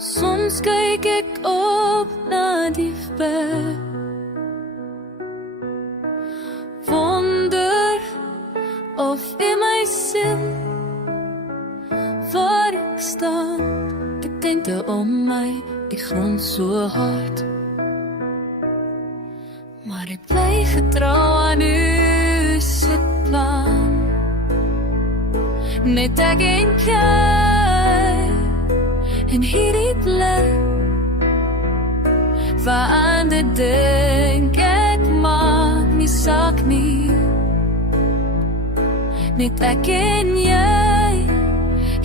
Soms kyk ek op na die berg, wonder of in my siel waar ek staan, die tente om my, die grond so hard. Maar ek bly getrou aan u se plan. Net ek en jy en hierdie plek waar ander denk ek maak nie saak nie. Net ek en jy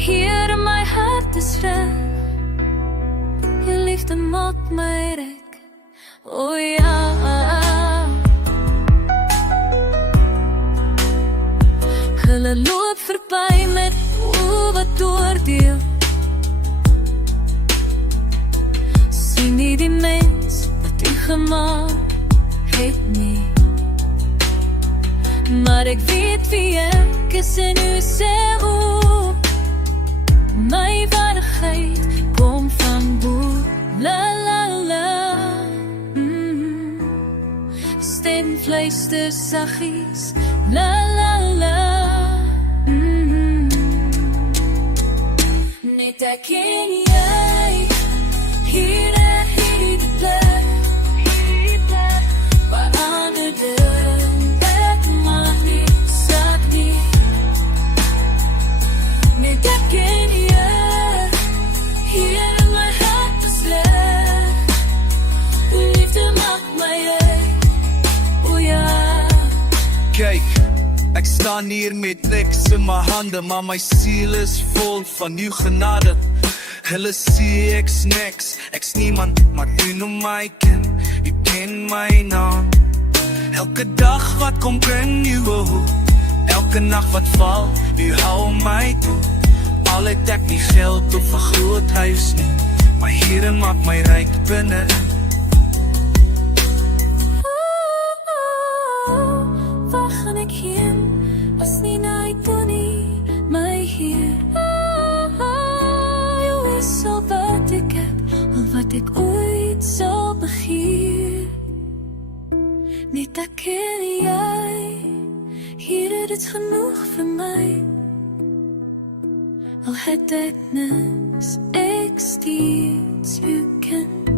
hier in my hart is reg. Je liefde maak my rek. O ja. Hulle loop verby met o wat oordeel. Sien nie die mens wat u gemaak het nie. Maar ek weet wie ek is en u sê hoe. My waardigheid kom van bo. La la la. Stem fluister saggies. La la la. Net ek en jy hier in hierdie plek waar ander denk ek maak nie saak nie. Net ek en jy hier in my hart is reg. Liefde maak my reg. O ja. Kyk, ek staan hier met niks in my hande, maar my siel is vol van uw genade. Hulle sê ek's niks, ek's niemand, maar u noem my kind, u ken my naam. Elke dag wat kom bring uw hoop, elke nacht wat val, u hou my toe. Al het ek nie geld of 'n groot huis nie, maar hierin maak my ryk binne. Waar gaan ek heen, as nie na u toe nie, my Heer. U is al wat ek heb, al wat ek ooit sal begeer. Net ek en jy, hier het dit genoeg vir my. Al het ek niks, ek steeds u ken.